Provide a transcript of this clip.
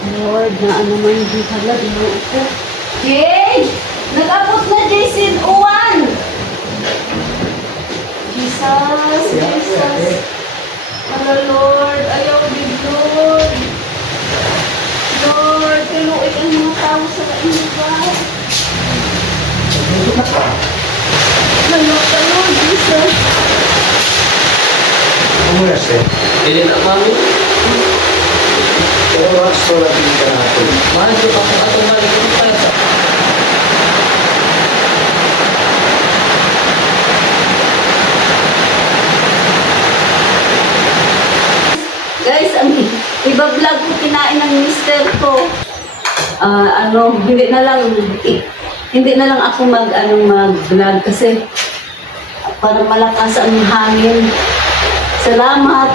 Lord, na ano man di hala, ginoo ko. Jay! Nag-abot na Jason Uwan! Jesus, Jesus. Hala, Lord, ayaw din, Lord. Lord, ang mga tao sa kainiban. Hala ka, Lord, Jesus. Ano na siya? Dili na mami. Pero what's for natin ka natin? Mahal ko pa kung atong mali ko pa sa. Guys, ang iba-vlog ko kinain ng mister ko. Ah, ano, hindi na lang hindi na lang ako mag ano mag-vlog kasi para malakas ang hangin. Salamat.